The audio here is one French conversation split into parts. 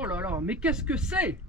Oh là là, mais qu'est-ce que c'est?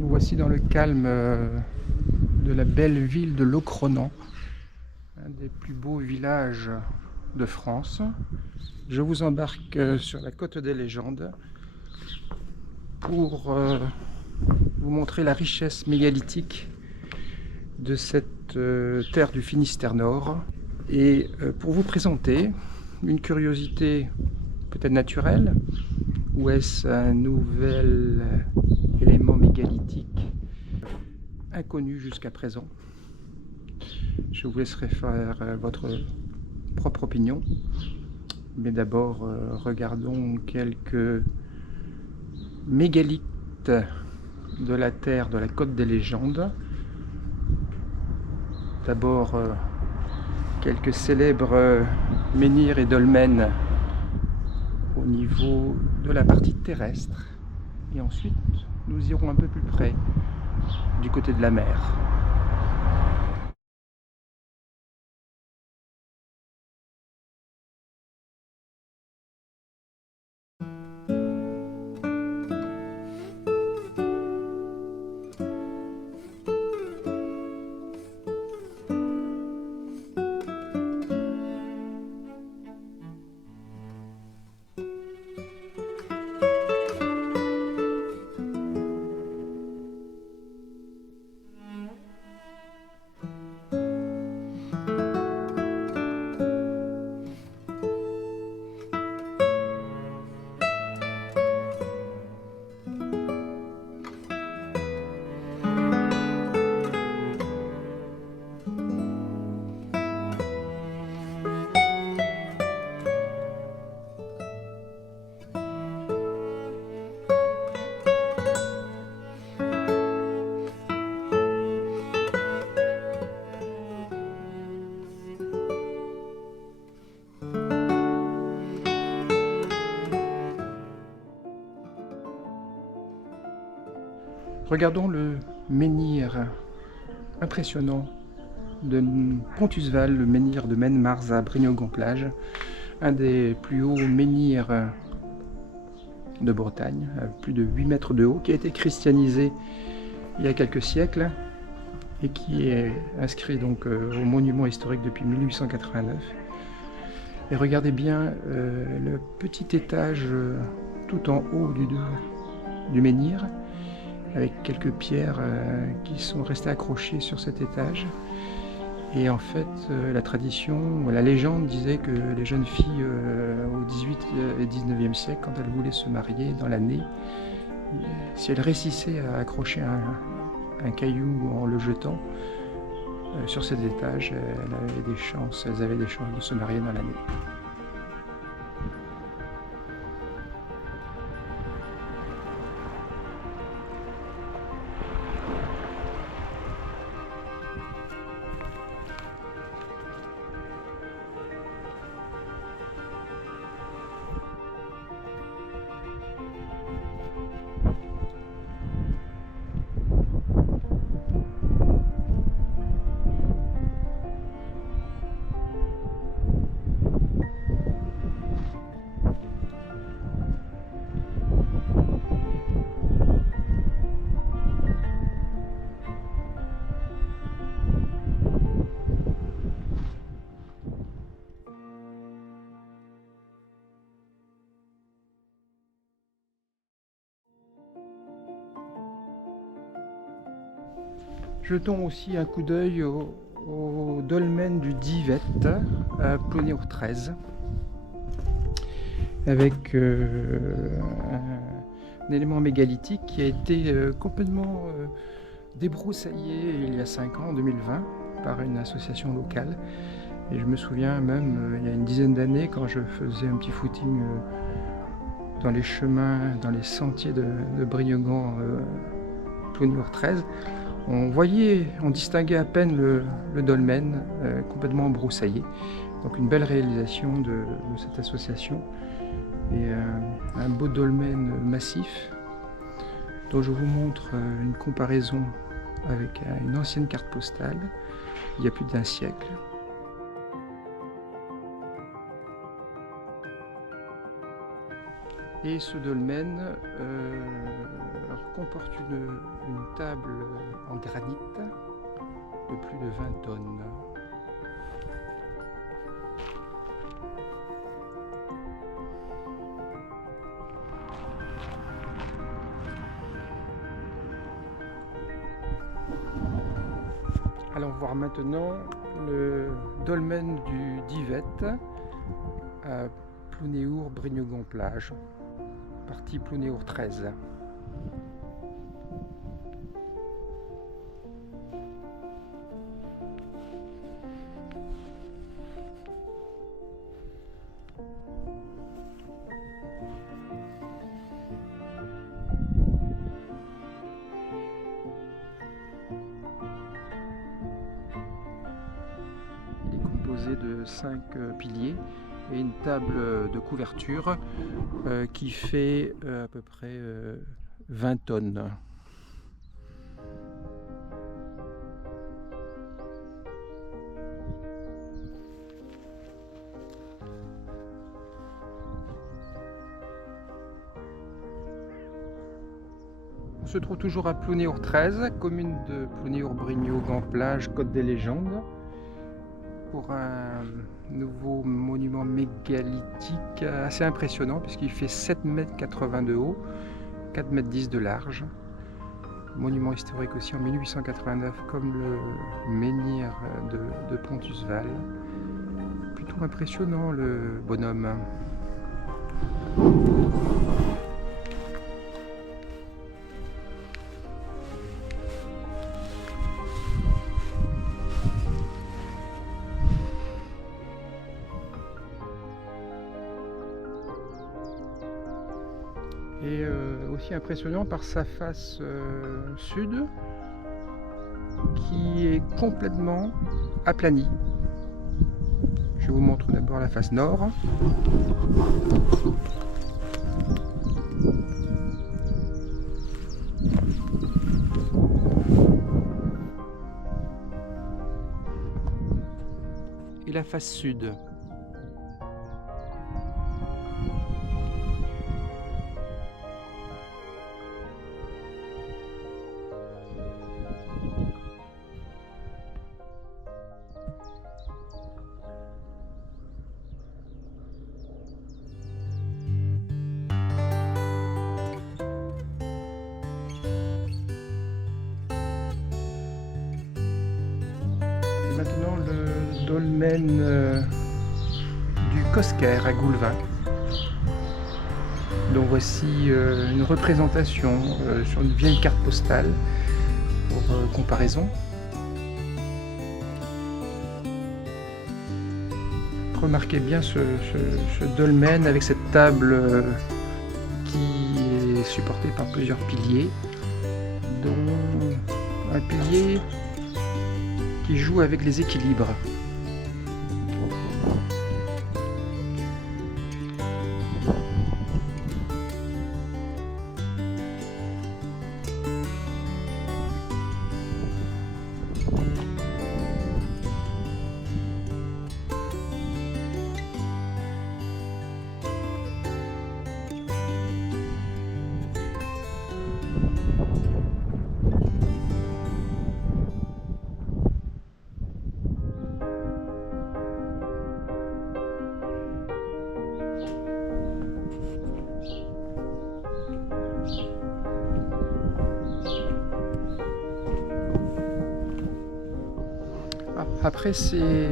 Nous voici dans le calme de la belle ville de Locronan, un des plus beaux villages de France. Je vous embarque sur la côte des légendes pour vous montrer la richesse mégalithique de cette terre du Finistère Nord et pour vous présenter une curiosité peut-être naturelle, ou est-ce un nouvel élément mégalithique inconnu jusqu'à présent. Je vous laisserai faire votre propre opinion, mais d'abord regardons quelques mégalithes de la terre de la côte des légendes. D'abord quelques célèbres menhirs et dolmens au niveau de la partie terrestre, et ensuite nous irons un peu plus près du côté de la mer. Regardons le menhir impressionnant de Pontusval, le menhir de Maine-Mars à Brignogan-Plage, un des plus hauts menhirs de Bretagne, à plus de 8 mètres de haut, qui a été christianisé il y a quelques siècles et qui est inscrit donc au monument historique depuis 1889. Et regardez bien le petit étage tout en haut du menhir, avec quelques pierres qui sont restées accrochées sur cet étage. Et en fait, la tradition, la légende disait que les jeunes filles au 18 et 19e siècle, quand elles voulaient se marier dans l'année, si elles réussissaient à accrocher un caillou en le jetant sur cet étage, elles avaient des chances de se marier dans l'année. Jetons aussi un coup d'œil au dolmen du Divet à Plonéour 13, avec un élément mégalithique qui a été complètement débroussaillé il y a 5 ans, en 2020, par une association locale. Et je me souviens même, il y a une dizaine d'années, quand je faisais un petit footing dans les chemins, dans les sentiers de Brignogan, Plonéour 13, on distinguait à peine le dolmen complètement broussaillé. Donc une belle réalisation de cette association et un beau dolmen massif dont je vous montre une comparaison avec une ancienne carte postale il y a plus d'1 siècle. Et ce dolmen comporte une table en granit de plus de 20 tonnes. Allons voir maintenant le dolmen du Divet à Plonéour Brignogan-Plage, partie Plonéour 13. Il est composé de 5 piliers et une table de couverture qui fait à peu près 20 tonnes. On se trouve toujours à Plonéour 13, commune de Plonéour-Brignogan-Plage, Côte des Légendes, pour un nouveau monument mégalithique assez impressionnant puisqu'il fait 7,80 m de haut, 4,10 m de large. Monument historique aussi en 1889 comme le menhir de Pontusval. Plutôt impressionnant le bonhomme. Et aussi impressionnant par sa face sud qui est complètement aplanie. Je vous montre d'abord la face nord. la face sud. Maintenant le dolmen du Cosquer à Goulvin. Donc voici une représentation sur une vieille carte postale pour comparaison. Remarquez bien ce dolmen avec cette table qui est supportée par plusieurs piliers, dont un pilier qui joue avec les équilibres. Après ces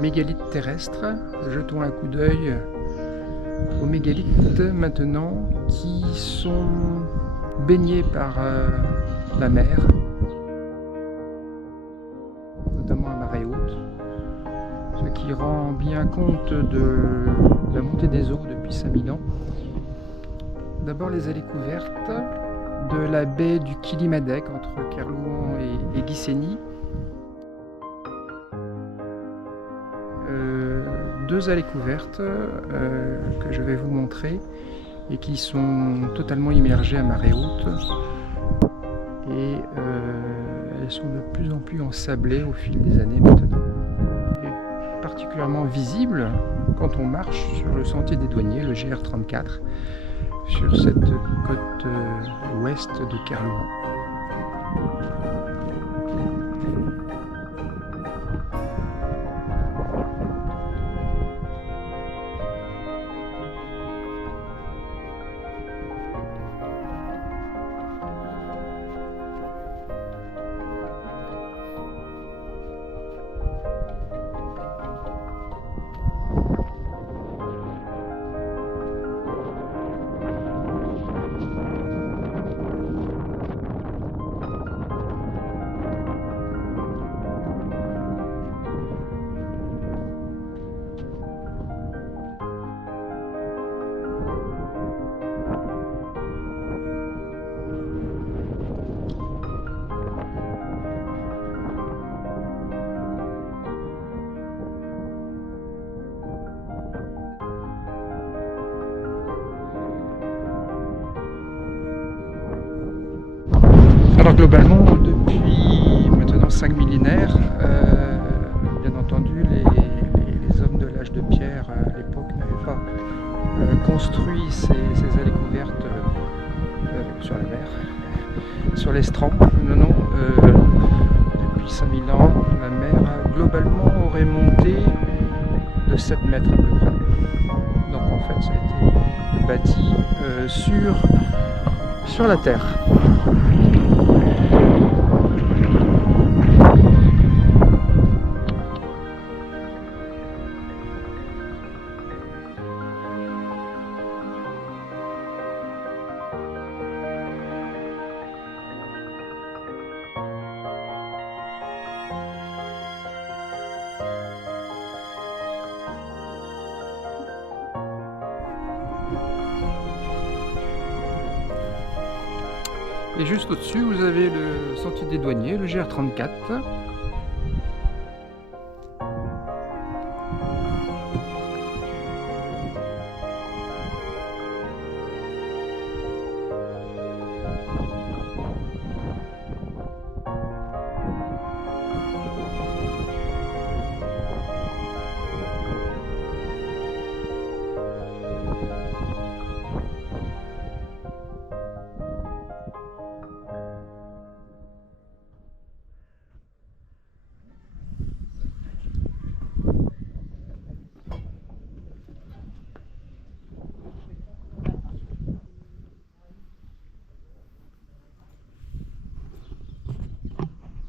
mégalithes terrestres, jetons un coup d'œil aux mégalithes maintenant qui sont baignés par la mer, notamment à marée haute, ce qui rend bien compte de la montée des eaux depuis 5000 ans. D'abord les allées couvertes de la baie du Kilimadec entre Kerlouan et Guissény. Deux allées couvertes que je vais vous montrer et qui sont totalement immergées à marée haute et elles sont de plus en plus ensablées au fil des années maintenant. Et particulièrement visibles quand on marche sur le sentier des douaniers, le GR34, sur cette côte ouest de Kerlouan. Alors globalement, depuis maintenant 5 millénaires, bien entendu, les hommes de l'âge de pierre à l'époque n'avaient pas construit ces allées couvertes sur la mer, sur l'estran. Non, depuis 5000 ans, la mer globalement aurait monté de 7 mètres à peu près. Donc en fait, ça a été bâti sur la terre. Et juste au-dessus, vous avez le sentier des douaniers, le GR34.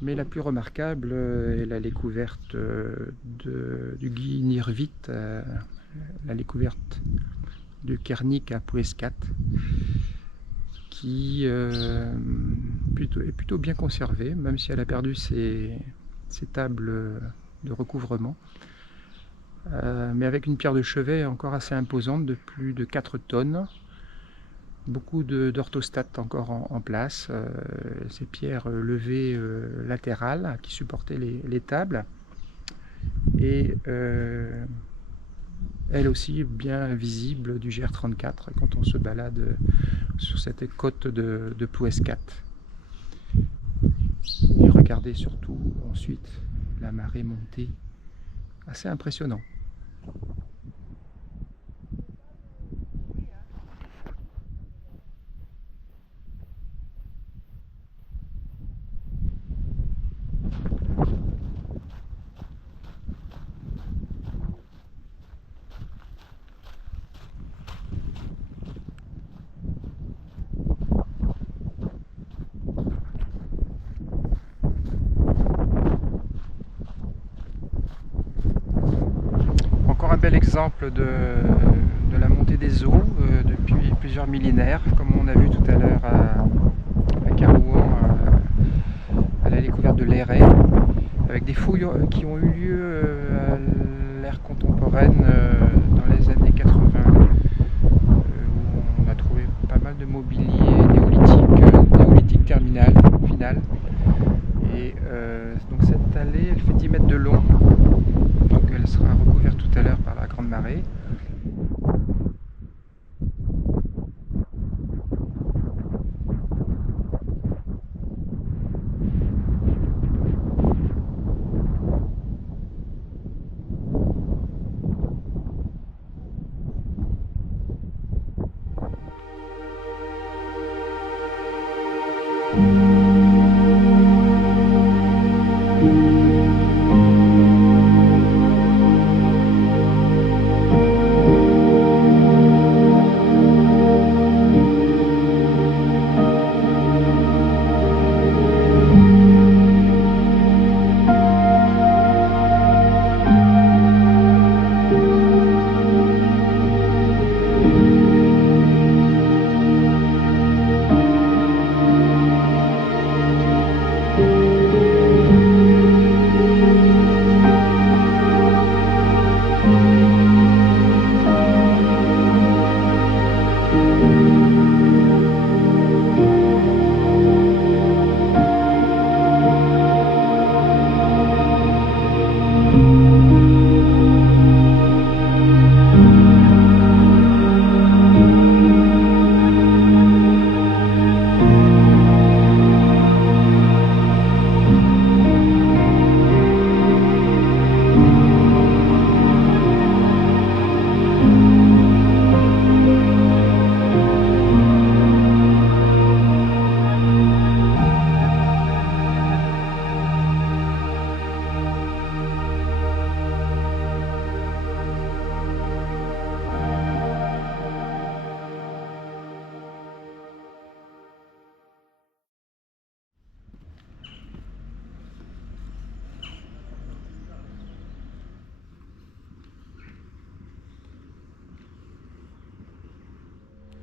Mais la plus remarquable est la découverte du Guy Nirvit, la découverte du Kernik à Puescat, qui est plutôt bien conservée, même si elle a perdu ses tables de recouvrement. Mais avec une pierre de chevet encore assez imposante de plus de 4 tonnes. Beaucoup d'orthostates encore en place, ces pierres levées latérales qui supportaient les tables, et elle aussi bien visible du GR34 quand on se balade sur cette côte de Puescat. Et regardez surtout ensuite la marée montée, assez impressionnant. Encore un bel exemple de la montée des eaux depuis plusieurs millénaires, comme on a vu tout à l'heure à Carouan, à la découverte de l'Éré, avec des fouilles qui ont eu lieu à l'ère contemporaine dans les années 80, où on a trouvé pas mal de mobilier néolithique terminal, final. Et donc cette allée, elle fait 10 mètres de long, donc elle sera recouverte tout à l'heure par la grande marée.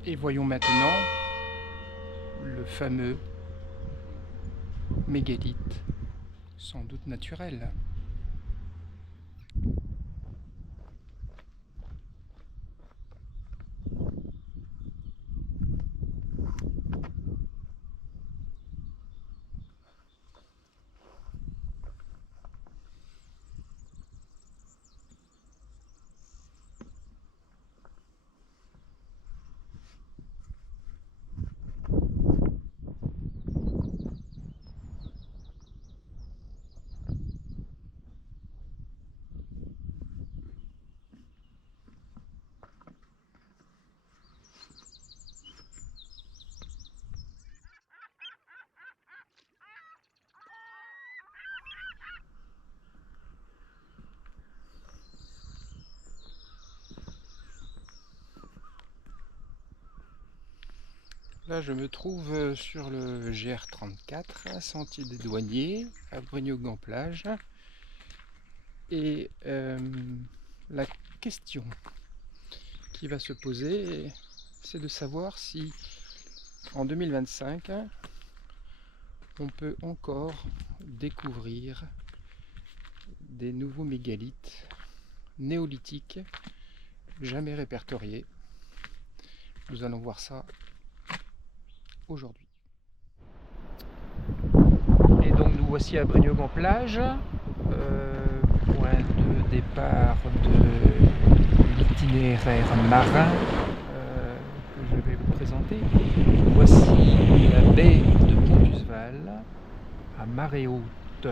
Et voyons maintenant le fameux mégalithe, sans doute naturel. Là, je me trouve sur le GR34, sentier des douaniers, à Brignogan-Plage. Et la question qui va se poser, c'est de savoir si en 2025, on peut encore découvrir des nouveaux mégalithes néolithiques jamais répertoriés. Nous allons voir ça aujourd'hui. Et donc nous voici à Brignogan-Plage, point de départ de l'itinéraire marin que je vais vous présenter. Voici la baie de Pontusval à marée haute.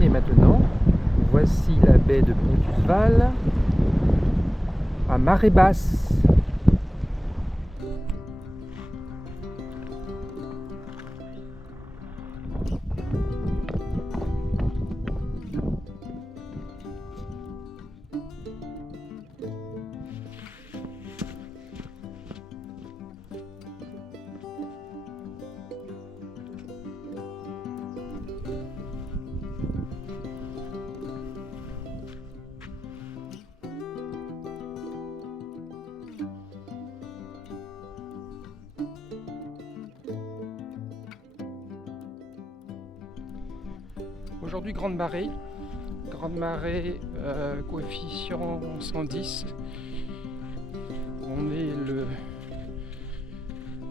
Et maintenant, voici la baie de Pontusval à marée basse. Aujourd'hui, grande marée, coefficient 110. On est le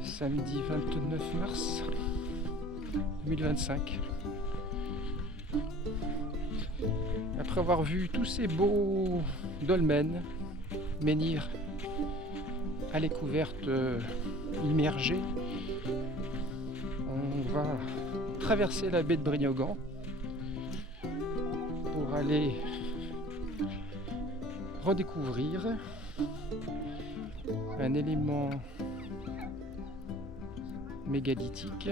samedi 29 mars 2025. Après avoir vu tous ces beaux dolmens, menhirs à découverte immergés, on va traverser la baie de Brignogan pour aller redécouvrir un élément mégalithique,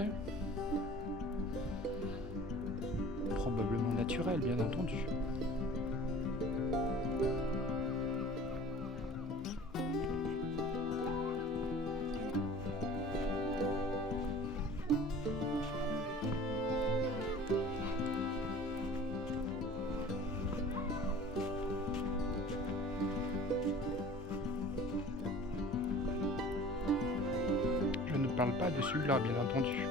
probablement naturel bien entendu. Je ne parle pas de celui-là bien entendu.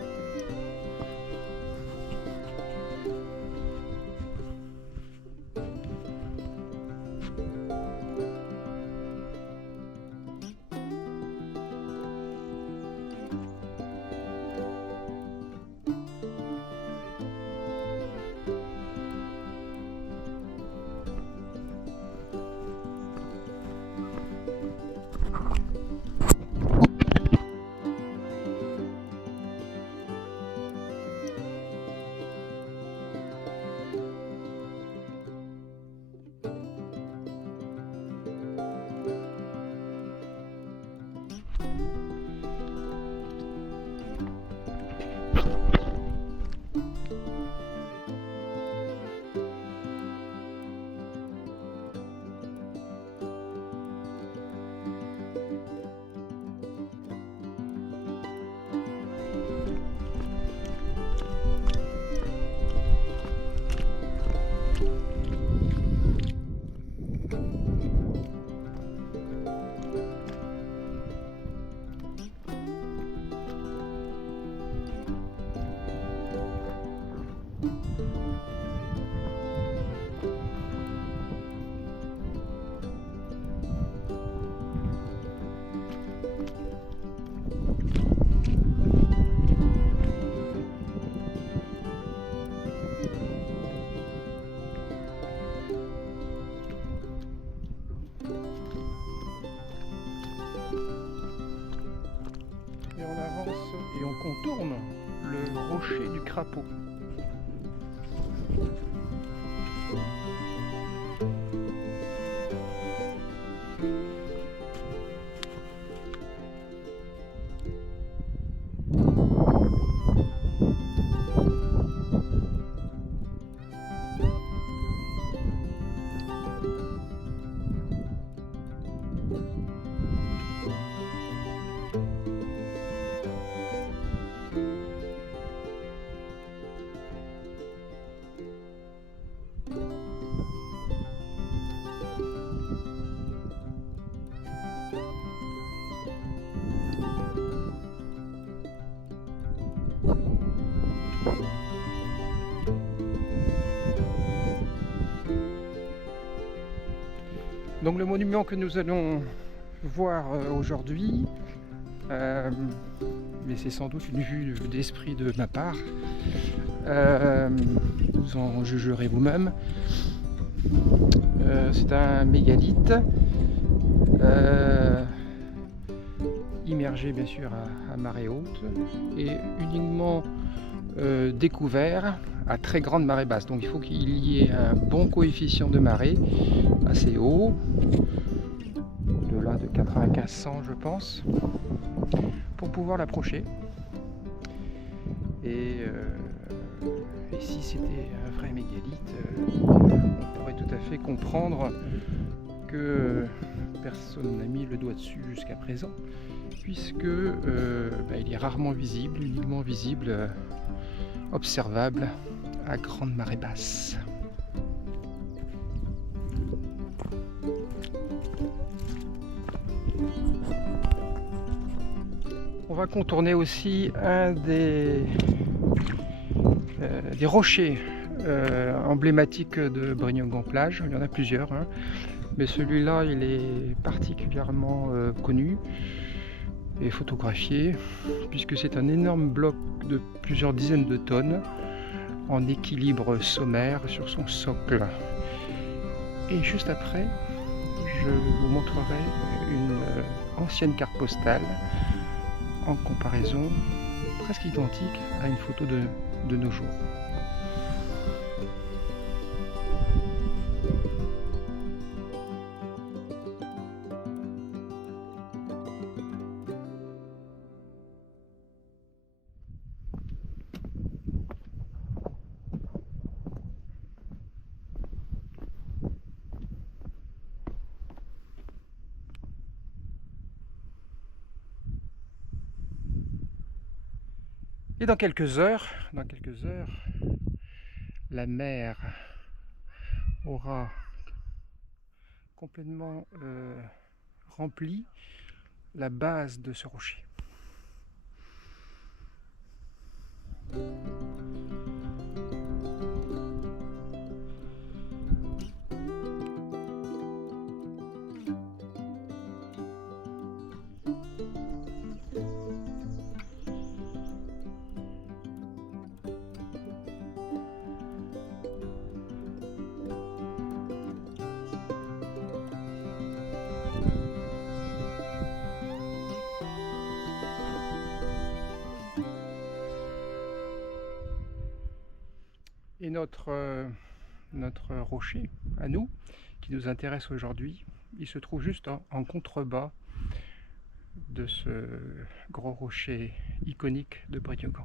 Et on avance et on contourne le rocher du Crapaud. Donc le monument que nous allons voir aujourd'hui, mais c'est sans doute une vue d'esprit de ma part, vous en jugerez vous-même. C'est un mégalithe immergé bien sûr à marée haute et uniquement découvert à très grande marée basse. Donc il faut qu'il y ait un bon coefficient de marée assez haut, au-delà de 95-100 je pense, pour pouvoir l'approcher. Et si c'était un vrai mégalithe, on pourrait tout à fait comprendre que personne n'a mis le doigt dessus jusqu'à présent, puisque il est rarement visible, uniquement visible, observable à grande marée basse. On va contourner aussi un des rochers emblématiques de Brignogan-Plage. Il y en a plusieurs, hein. Mais celui-là il est particulièrement connu et photographié, puisque c'est un énorme bloc de plusieurs dizaines de tonnes en équilibre sommaire sur son socle. Et juste après, je vous montrerai une ancienne carte postale en comparaison presque identique à une photo de nos jours. Et dans quelques heures, la mer aura complètement rempli la base de ce rocher. Et notre rocher, à nous, qui nous intéresse aujourd'hui, il se trouve juste en contrebas de ce gros rocher iconique de Brignogan.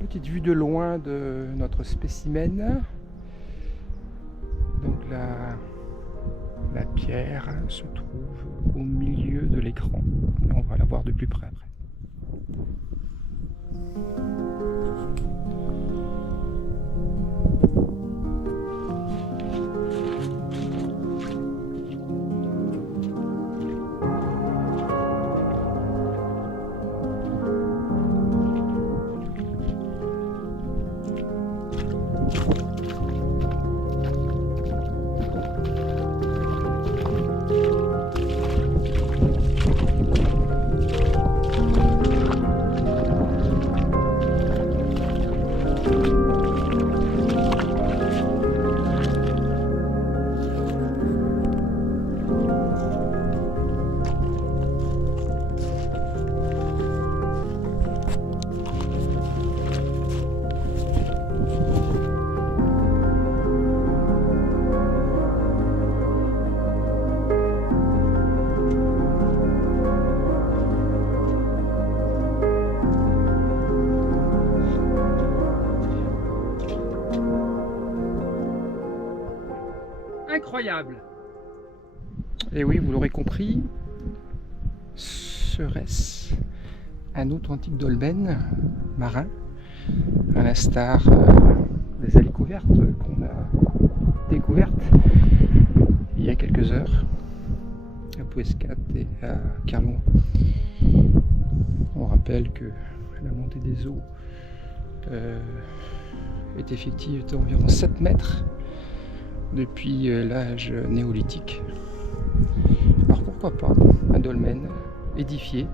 Petite vue de loin de notre spécimen. Donc la pierre se trouve au milieu de l'écran. On va la voir de plus près après. Incroyable! Et oui, vous l'aurez compris, serait-ce un authentique dolmen marin, à l'instar des allées couvertes qu'on a découverte il y a quelques heures à Pouescat et à Carlon. On rappelle que la montée des eaux est effective d'environ 7 mètres depuis l'âge néolithique. Alors pourquoi pas un dolmen édifié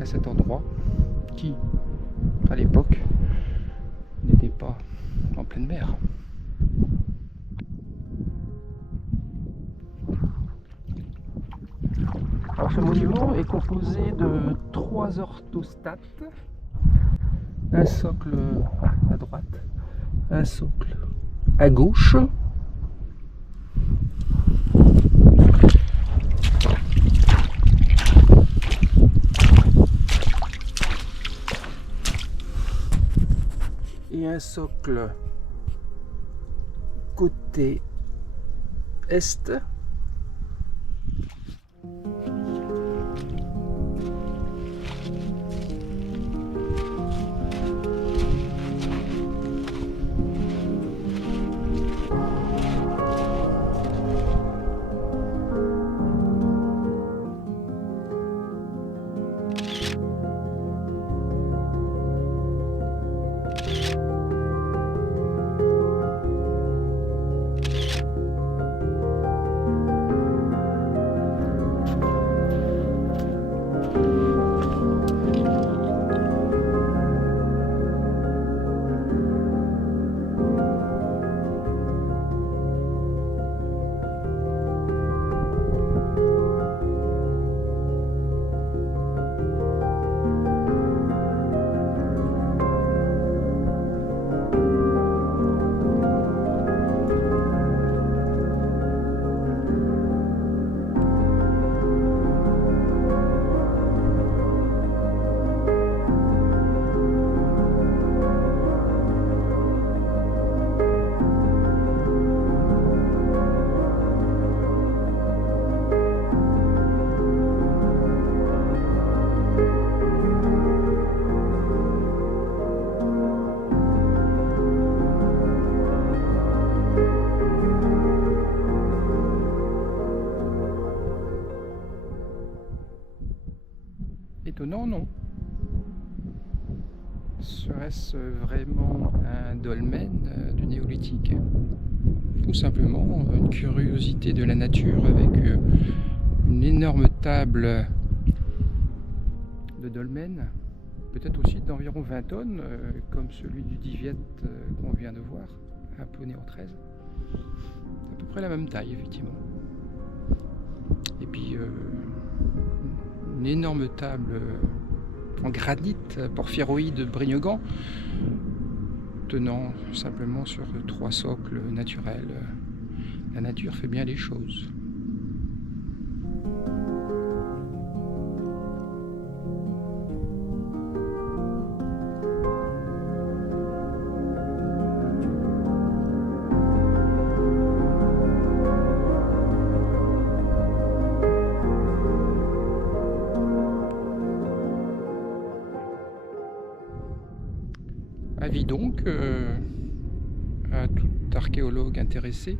à cet endroit qui, à l'époque, n'était pas en pleine mer. Alors ce monument est composé de 3 orthostates, un socle à droite, un socle à gauche, et un socle côté est. Étonnant, non? Serait-ce vraiment un dolmen du néolithique? Ou simplement une curiosité de la nature avec une énorme table de dolmen, peut-être aussi d'environ 20 tonnes, comme celui du Diviette qu'on vient de voir à Poney-en-Trèze. À peu près la même taille, effectivement. Et puis une énorme table en granit porphyroïde Brignogan, tenant simplement sur 3 socles naturels. La nature fait bien les choses. Avis donc à tout archéologue intéressé,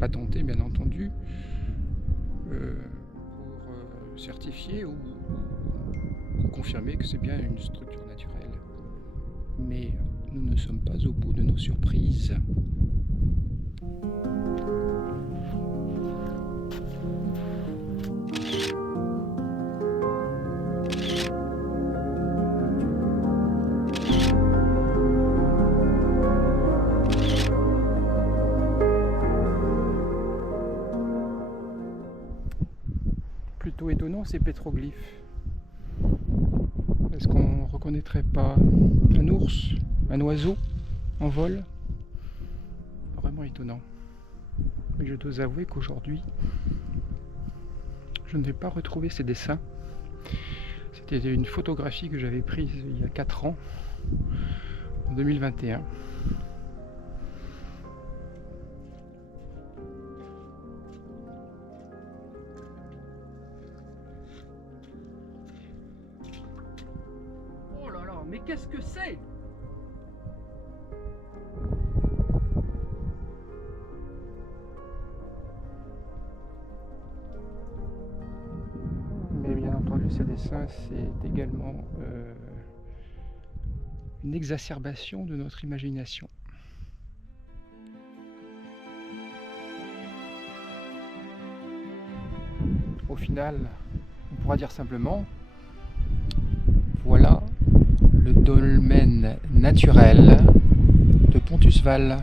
patenté bien entendu, pour certifier ou confirmer que c'est bien une structure naturelle. Mais nous ne sommes pas au bout de nos surprises. Plutôt étonnant ces pétroglyphes. Est-ce qu'on reconnaîtrait pas un ours, un oiseau en vol? Vraiment étonnant. Mais je dois avouer qu'aujourd'hui, je ne vais pas retrouver ces dessins. C'était une photographie que j'avais prise il y a 4 ans, en 2021. Oh là là, mais qu'est-ce que c'est? ces dessins, c'est également une exacerbation de notre imagination. Au final, on pourra dire simplement, voilà le dolmen naturel de Pontusval.